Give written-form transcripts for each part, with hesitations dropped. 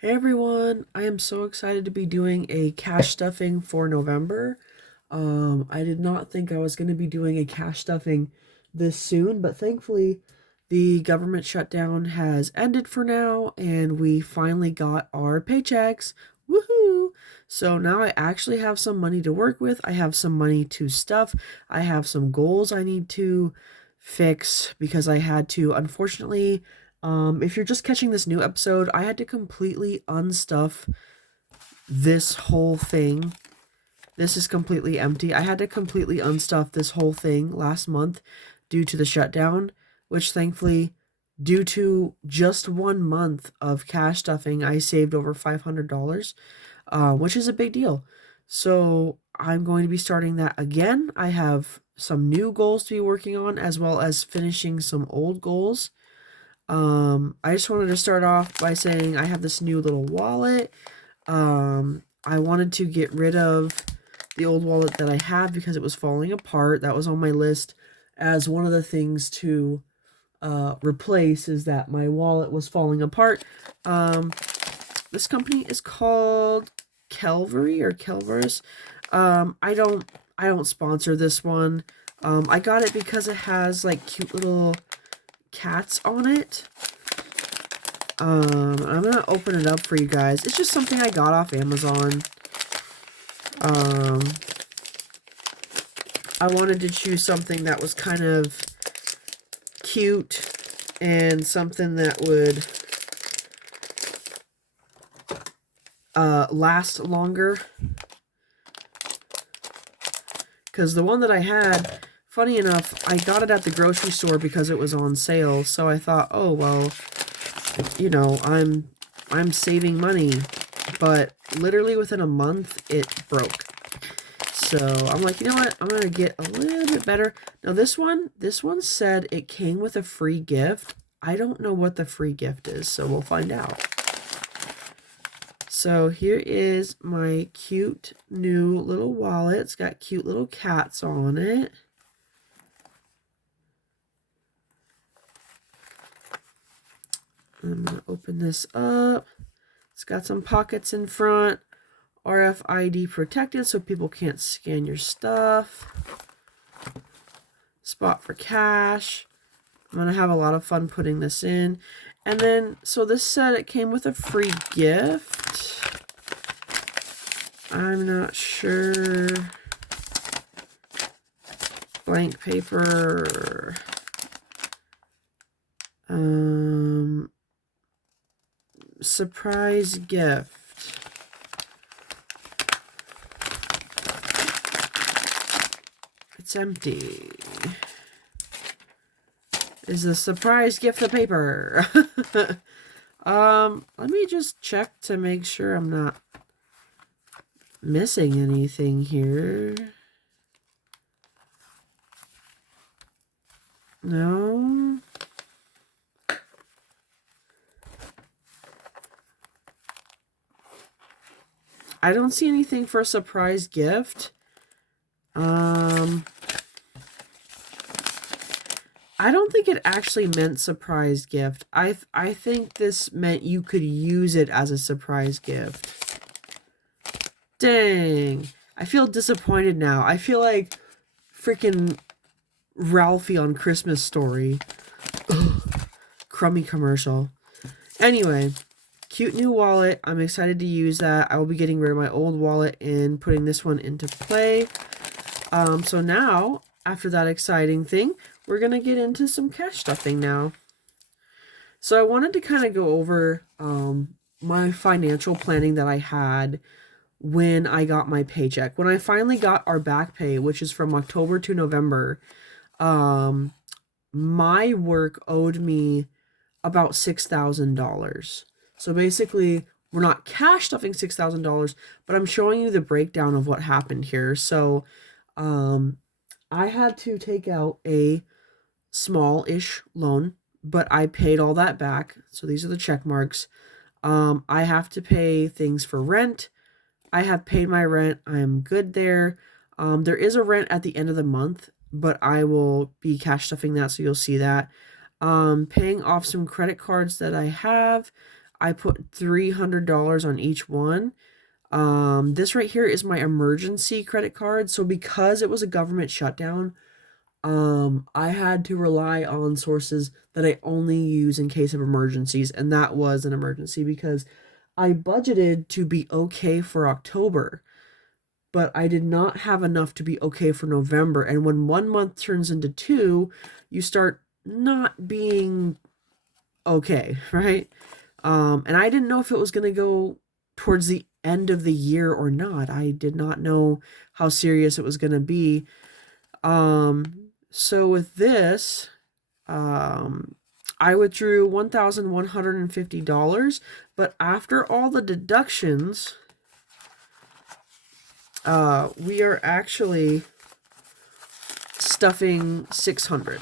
Hey everyone, I am so excited to be doing a cash stuffing for November. I did not think I was going to be doing a cash stuffing this soon, but thankfully the government shutdown has ended for now and we finally got our paychecks. Woohoo! So now I actually have some money to work with. I have some money to stuff. I have some goals I need to fix because I had to, unfortunately, if you're just catching this new episode, I had to completely unstuff this whole thing. This is completely empty. I had to completely unstuff this whole thing last month due to the shutdown, which thankfully, due to just 1 month of cash stuffing, I saved over $500, which is a big deal. So I'm going to be starting that again. I have some new goals to be working on as well as finishing some old goals. I just wanted to start off by saying I have this new little wallet. I wanted to get rid of the old wallet that I had because it was falling apart. That was on my list as one of the things to replace, is that my wallet was falling apart. This company is called Calvary or Calvarus. I don't sponsor this one. I got it because it has like cute little cats on it. I'm gonna open it up for you guys. It's just something I got off Amazon. Um, I wanted to choose something that was kind of cute and something that would last longer. Because the one that I had, funny enough, I got it at the grocery store because it was on sale. So I thought, oh well, I'm saving money. But literally within a month, it broke. So I'm like, you know what? I'm gonna get a little bit better. Now this one said it came with a free gift. I don't know what the free gift is, so we'll find out. So here is my cute new little wallet. It's got cute little cats on it. I'm gonna open this up. It's got some pockets in front. RFID protected so people can't scan your stuff. Spot for cash. I'm going to have a lot of fun putting this in. And then, so this said it came with a free gift. I'm not sure. Blank paper. Surprise gift. It's empty. Is the surprise gift the paper? Let me just check to make sure I'm not missing anything here. No. I don't see anything for a surprise gift. I don't think it actually meant surprise gift. I think this meant you could use it as a surprise gift. Dang. I feel disappointed now. I feel like freaking Ralphie on Christmas Story. Ugh. Crummy commercial. Anyway, cute new wallet. I'm excited to use that. I will be getting rid of my old wallet and putting this one into play. So now, after that exciting thing, we're going to get into some cash stuffing now. So I wanted to kind of go over my financial planning that I had when I got my paycheck. When I finally got our back pay, which is from October to November, my work owed me about $6,000. So basically, we're not cash stuffing $6,000, but I'm showing you the breakdown of what happened here. So I had to take out a small-ish loan, but I paid all that back. So these are the check marks. I have to pay things for rent. I have paid my rent. I am good there. There is a rent at the end of the month, but I will be cash stuffing that, so you'll see that. Paying off some credit cards that I have. I put $300 on each one. This right here is my emergency credit card. So because it was a government shutdown, I had to rely on sources that I only use in case of emergencies, and that was an emergency because I budgeted to be okay for October, but I did not have enough to be okay for November. And when 1 month turns into two, you start not being okay, right? And I didn't know if it was going to go towards the end of the year or not. I did not know how serious it was going to be. So with this, I withdrew $1,150, but after all the deductions, we are actually stuffing $600.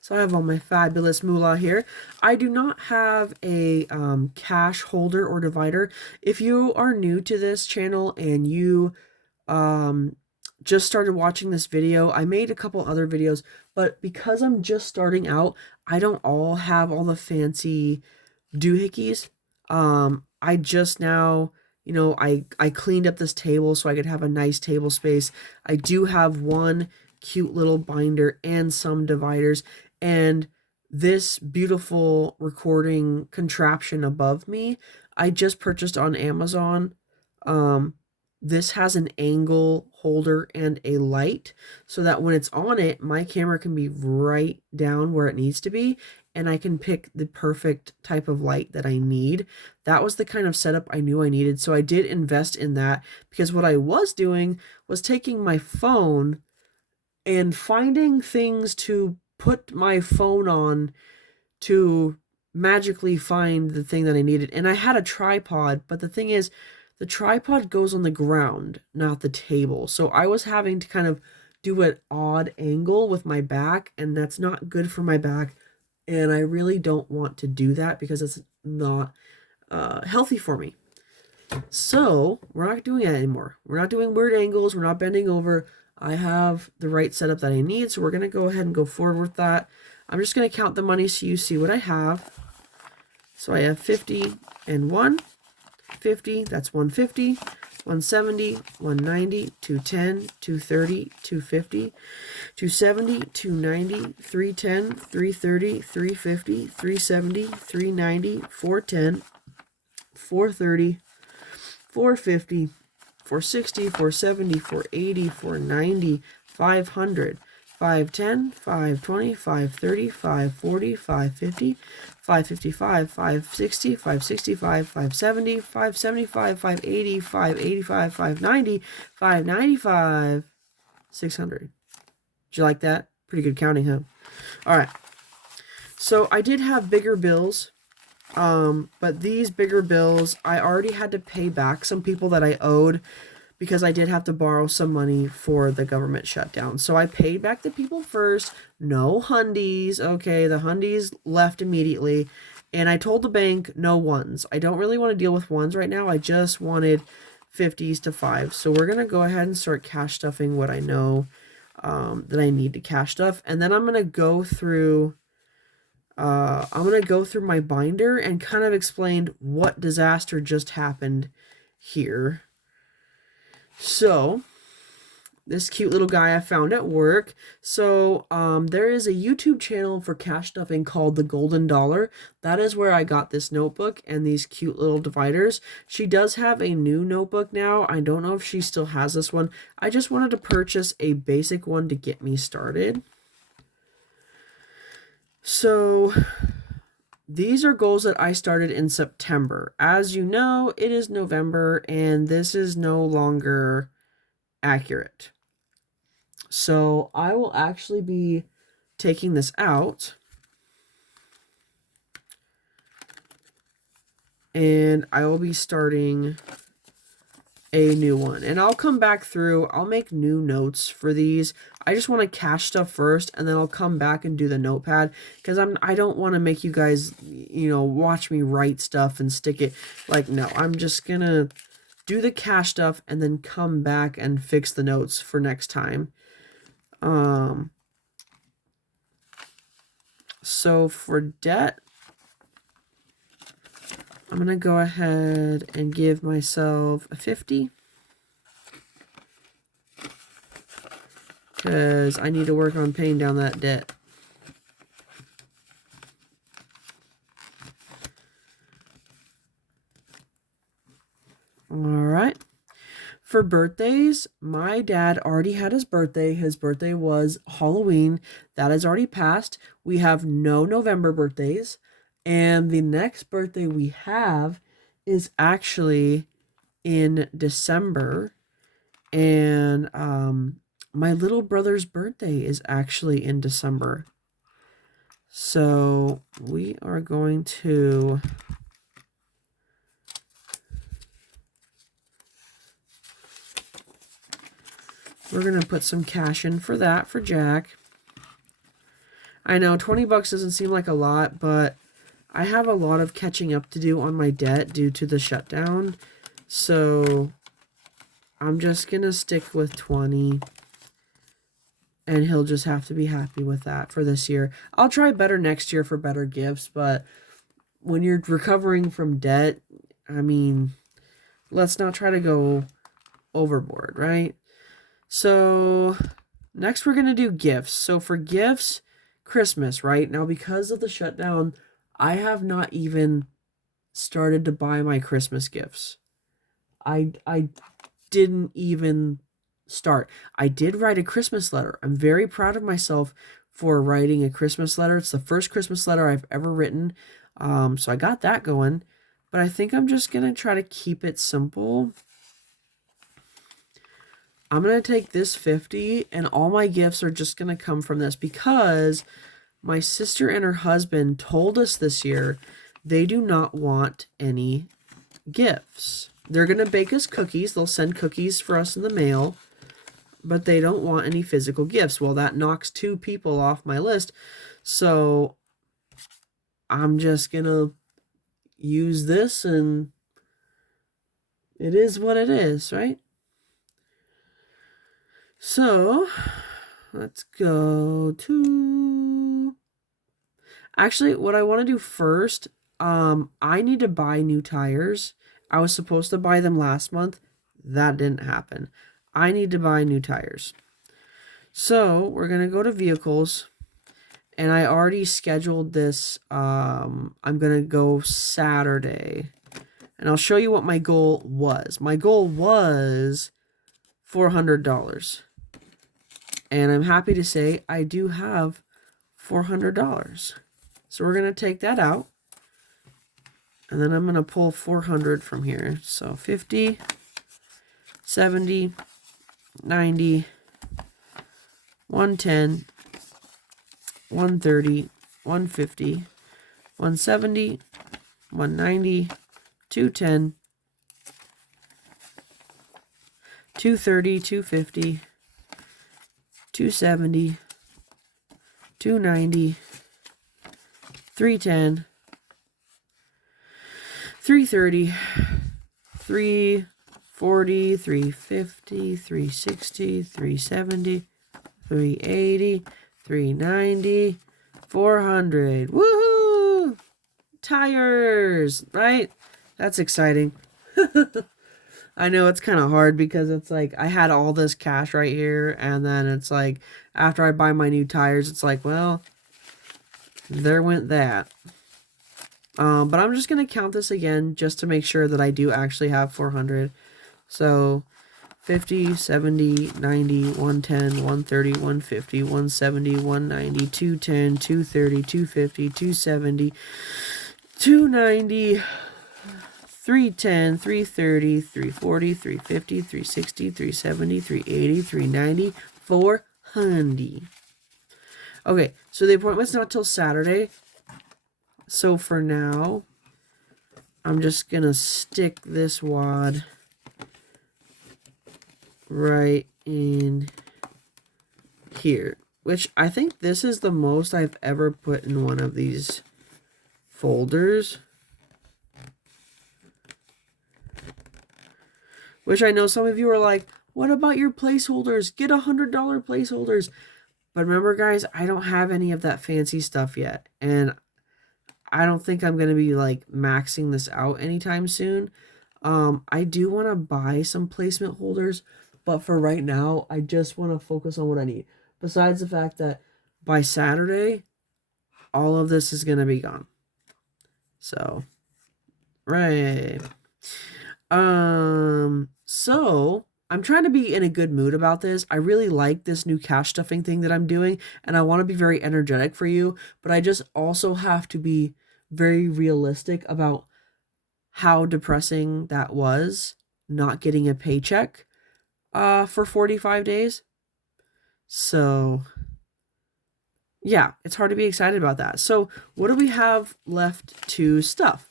So I have all my fabulous moolah here. I do not have a cash holder or divider. If you are new to this channel and you just started watching this video, I made a couple other videos, but because I'm just starting out, I don't all have all the fancy doohickeys. I just now, I cleaned up this table so I could have a nice table space. I do have one cute little binder and some dividers, and this beautiful recording contraption above me, I just purchased on Amazon. This has an angle holder and a light so that when it's on it, my camera can be right down where it needs to be, and I can pick the perfect type of light that I need. That was the kind of setup I knew I needed, so I did invest in that, because what I was doing was taking my phone and finding things to put my phone on to magically find the thing that I needed. And I had a tripod, but the thing is, the tripod goes on the ground, not the table. So I was having to kind of do an odd angle with my back, and that's not good for my back. And I really don't want to do that because it's not healthy for me. So we're not doing that anymore. We're not doing weird angles. We're not bending over. I have the right setup that I need, so we're going to go ahead and go forward with that. I'm just going to count the money so you see what I have. So I have 50 and 1, 50, that's 150, 170, 190, 210, 230, 250, 270, 290, 310, 330, 350, 370, 390, 410, 430, 450, 460, 470, 480, 490, 500, 510, 520, 530, 540, 550, 555, 560, 565, 570, 575, 580, 585, 590, 595, 600. Did you like that? Pretty good counting, huh? All right. So I did have bigger bills. But these bigger bills, I already had to pay back some people that I owed because I did have to borrow some money for the government shutdown. So I paid back the people first. No hundies. Okay, the hundies left immediately. And I told the bank no ones. I don't really want to deal with ones right now. I just wanted 50s to 5s. So we're going to go ahead and start cash stuffing what I know that I need to cash stuff. And then I'm going to go through... my binder and kind of explain what disaster just happened here. So, this cute little guy I found at work. So, there is a YouTube channel for cash stuffing called The Golden Dollar. That is where I got this notebook and these cute little dividers. She does have a new notebook now. I don't know if she still has this one. I just wanted to purchase a basic one to get me started. So, these are goals that I started in September. As you know, it is November, and this is no longer accurate. So, I will actually be taking this out, and I will be starting a new one. And I'll come back through. I'll make new notes for these. I just want to cash stuff first, and then I'll come back and do the notepad, because I don't want to make you guys, watch me write stuff and stick it. Like, no, I'm just gonna do the cash stuff and then come back and fix the notes for next time. So for debt, I'm going to go ahead and give myself a 50. Because I need to work on paying down that debt. Alright. For birthdays, my dad already had his birthday. His birthday was Halloween. That has already passed. We have no November birthdays. And the next birthday we have is actually in December. And my little brother's birthday is actually in December. So we are going to... We're going to put some cash in for that for Jack. I know 20 bucks doesn't seem like a lot, but I have a lot of catching up to do on my debt due to the shutdown. So I'm just going to stick with 20. And he'll just have to be happy with that for this year. I'll try better next year for better gifts, but when you're recovering from debt, I mean, let's not try to go overboard, right? So next we're going to do gifts. So for gifts, Christmas, right? Now because of the shutdown, I have not even started to buy my Christmas gifts. I didn't even start. I did write a Christmas letter. I'm very proud of myself for writing a Christmas letter. It's the first Christmas letter I've ever written. So I got that going. But I think I'm just going to try to keep it simple. I'm going to take this 50 and all my gifts are just going to come from this because my sister and her husband told us this year they do not want any gifts. They're going to bake us cookies. They'll send cookies for us in the mail, but they don't want any physical gifts. Well, that knocks 2 people off my list. So I'm just going to use this and it is what it is, right? So, let's go to... Actually, what I want to do first, I need to buy new tires. I was supposed to buy them last month. That didn't happen. I need to buy new tires. So, we're going to go to vehicles. And I already scheduled this. I'm going to go Saturday. And I'll show you what my goal was. My goal was $400. And I'm happy to say I do have $400. So we're going to take that out. And then I'm going to pull 400 from here. So 50, 70, 90, 110, 130, 150, 170, 190, 210, 230, 250, 270, 290, 310, 330, 340, 350, 360, 370, 380, 390, 400. Woohoo! Tires, right? That's exciting. I know it's kind of hard because it's like I had all this cash right here and then it's like after I buy my new tires, it's like, well, there went that. But I'm just going to count this again just to make sure that I do actually have 400. So 50, 70, 90, 110, 130, 150, 170, 190, 210, 230, 250, 270, 290, 310, 330, 340, 350, 360, 370, 380, 390, 400. Okay, so the appointment's not till Saturday. So for now, I'm just going to stick this wad right in here. Which I think this is the most I've ever put in one of these folders. which I know some of you are like, what about your placeholders? Get $100 placeholders. But remember, guys, I don't have any of that fancy stuff yet. And I don't think I'm going to be like maxing this out anytime soon. I do want to buy some placement holders, but for right now, I just want to focus on what I need. Besides the fact that by Saturday, all of this is going to be gone. So, right. So I'm trying to be in a good mood about this. I really like this new cash stuffing thing that I'm doing, and I want to be very energetic for you, but I just also have to be very realistic about how depressing that was, not getting a paycheck for 45 days. So yeah, it's hard to be excited about that. So what do we have left to stuff?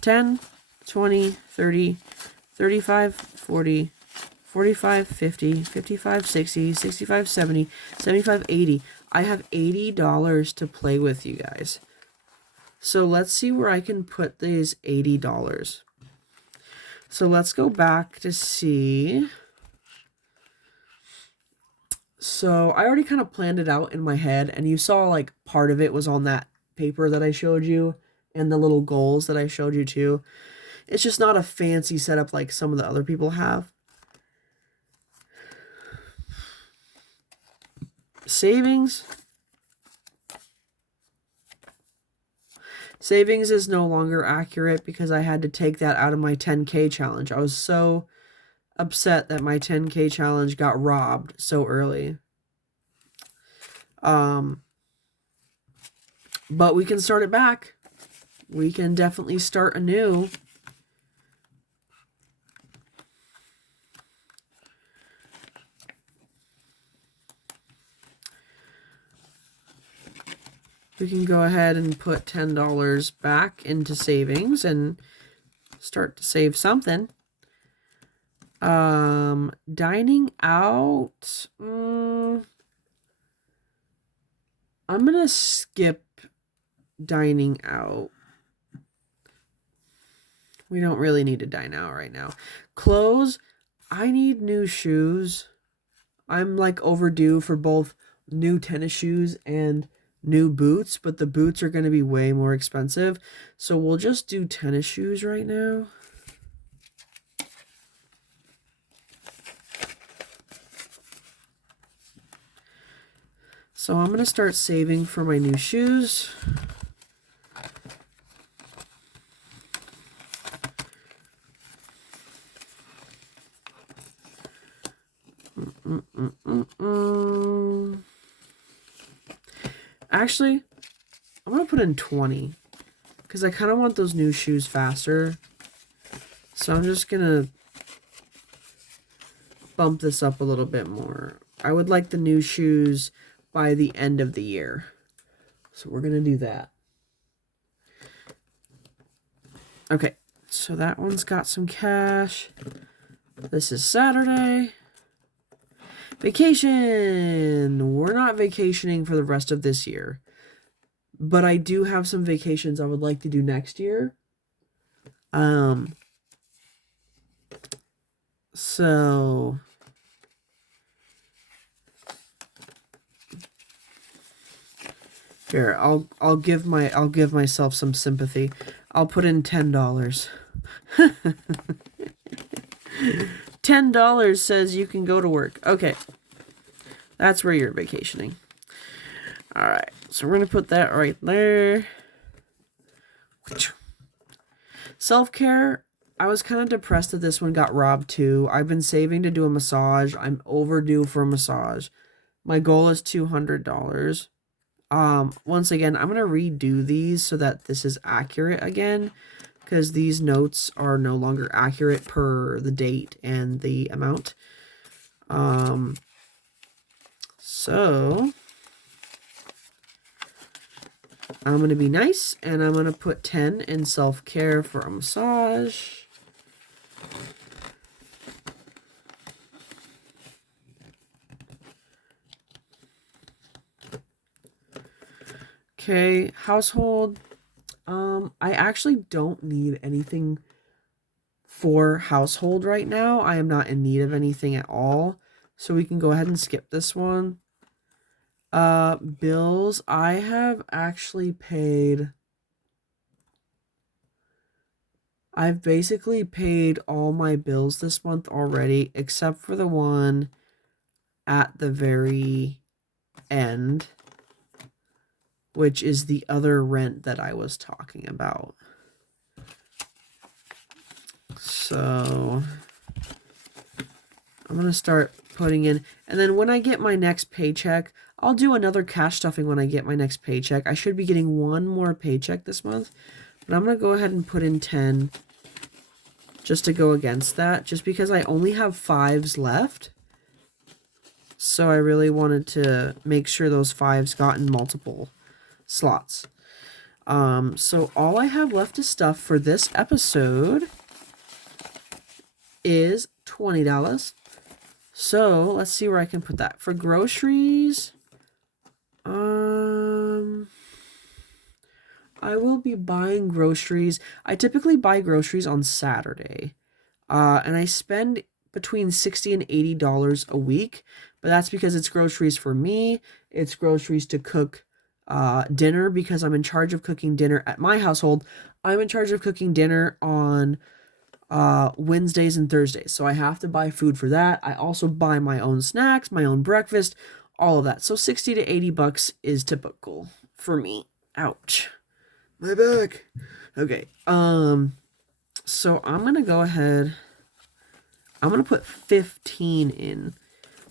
10, 20, 30, 35, 40, 45, 50, 55, 60, 65, 70, 75, 80. I have $80 to play with, you guys. So let's see where I can put these $80. So let's go back to see. So I already kind of planned it out in my head, and you saw like part of it was on that paper that I showed you and the little goals that I showed you too. It's just not a fancy setup like some of the other people have. Savings. Savings is no longer accurate because I had to take that out of my 10K challenge. I was so upset that my 10K challenge got robbed so early. But we can start it back. We can definitely start anew. We can go ahead and put $10 back into savings and start to save something. Dining out. I'm going to skip dining out. We don't really need to dine out right now. Clothes. I need new shoes. I'm like overdue for both new tennis shoes and new boots, but the boots are going to be way more expensive. So we'll just do tennis shoes right now. So I'm going to start saving for my new shoes. Actually, I'm going to put in 20 because I kind of want those new shoes faster. So I'm just going to bump this up a little bit more. I would like the new shoes by the end of the year. So we're going to do that. Okay, so that one's got some cash. This is Saturday. Vacation. We're not vacationing for the rest of this year. But I do have some vacations I would like to do next year. So here, I'll give myself some sympathy. I'll put in $10. $10 says you can go to work. Okay. That's where you're vacationing. All right. So we're going to put that right there. Self-care. I was kind of depressed that this one got robbed too. I've been saving to do a massage. I'm overdue for a massage. My goal is $200. Once again, I'm going to redo these so that this is accurate again, because these notes are no longer accurate per the date and the amount. So I'm going to be nice, and I'm going to put 10 in self-care for a massage. Okay, household. I actually don't need anything for household right now. I am not in need of anything at all. So we can go ahead and skip this one. Bills. I have actually paid... I've basically paid all my bills this month already, except for the one at the very end, which is the other rent that I was talking about. So I'm going to start putting in, and then when I get my next paycheck, I'll do another cash stuffing when I get my next paycheck. I should be getting one more paycheck this month, but I'm going to go ahead and put in 10 just to go against that, just because I only have 5s left. So I really wanted to make sure those 5s got in multiple slots. So all I have left to stuff for this episode is $20. So let's see where I can put that. For groceries, I will be buying groceries. I typically buy groceries on Saturday. And I spend between $60 and $80 a week. But that's because it's groceries for me. It's groceries to cook dinner, because I'm in charge of cooking dinner at my household. I'm in charge of cooking dinner on Wednesdays and Thursdays. So I have to buy food for that. I also buy my own snacks, my own breakfast, all of that. So 60 to 80 bucks is typical for me. Ouch. My back. Okay. So I'm going to go ahead. I'm going to put 15 in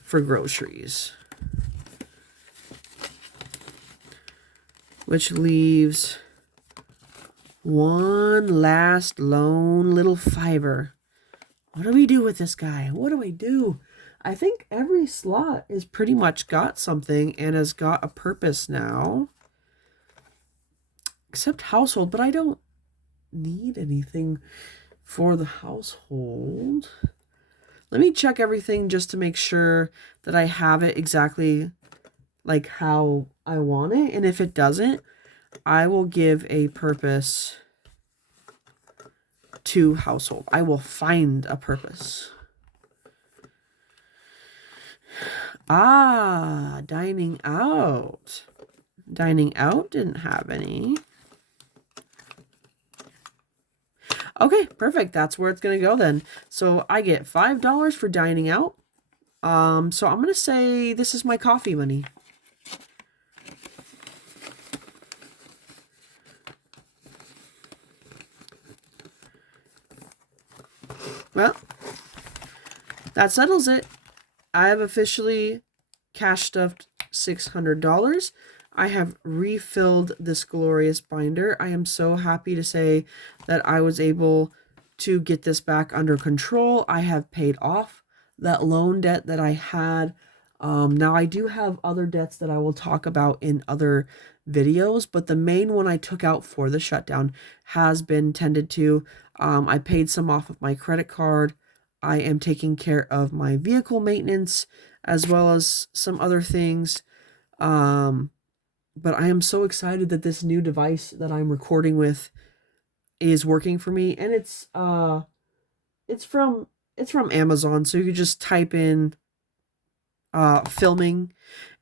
for groceries, which leaves one last lone little fiver. What do we do with this guy? What do I do? I think every slot is pretty much got something and has got a purpose now. Except household, but I don't need anything for the household. Let me check everything just to make sure that I have it exactly like how I want it. And if it doesn't, I will give a purpose to household. I will find a purpose. Dining out. Dining out didn't have any. Okay, perfect. That's where it's going to go then. So I get $5 for dining out. So I'm going to say this is my coffee money. Well, that settles it. I have officially cash stuffed $600. I have refilled this glorious binder. I am so happy to say that I was able to get this back under control. I have paid off that loan debt that I had. Now I do have other debts that I will talk about in other videos, but the main one I took out for the shutdown has been tended to. I paid some off of my credit card. I am taking care of my vehicle maintenance as well as some other things. But I am so excited that this new device that I'm recording with is working for me, and it's from Amazon, so you can just type in filming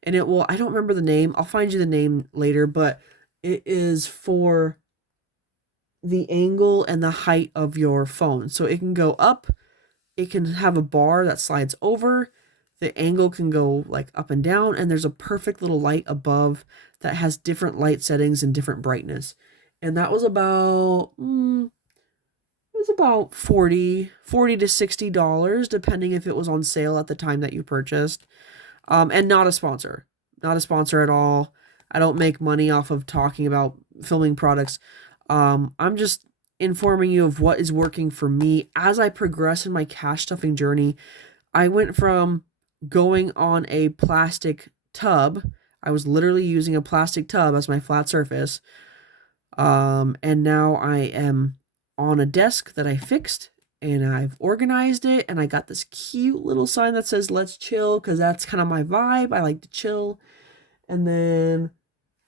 and it will, I don't remember the name. I'll find you the name later, but it is for the angle and the height of your phone. So it can go up, it can have a bar that slides over. The angle can go like up and down, and there's a perfect little light above that has different light settings and different brightness. And that was about $40 to $60, depending if it was on sale at the time that you purchased. And not a sponsor. Not a sponsor at all. I don't make money off of talking about filming products. I'm just informing you of what is working for me as I progress in my cash stuffing journey. I went from going on a plastic tub. I was literally using a plastic tub as my flat surface. And now I am on a desk that I fixed, and I've organized it, and I got this cute little sign that says let's chill, because that's kind of my vibe. I like to chill. And then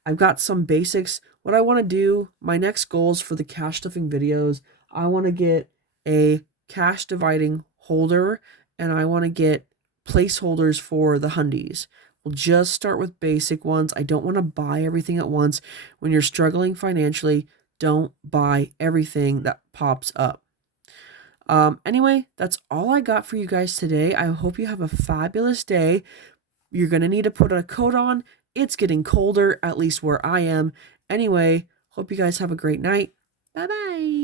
I've got some basics. What I want to do, my next goals for the cash stuffing videos, I want to get a cash dividing holder, and I want to get placeholders for the hundies. We'll just start with basic ones. I don't want to buy everything at once. When you're struggling financially, don't buy everything that pops up. Anyway, that's all I got for you guys today. I hope you have a fabulous day. You're going to need to put a coat on. It's getting colder, at least where I am. Anyway, hope you guys have a great night. Bye bye.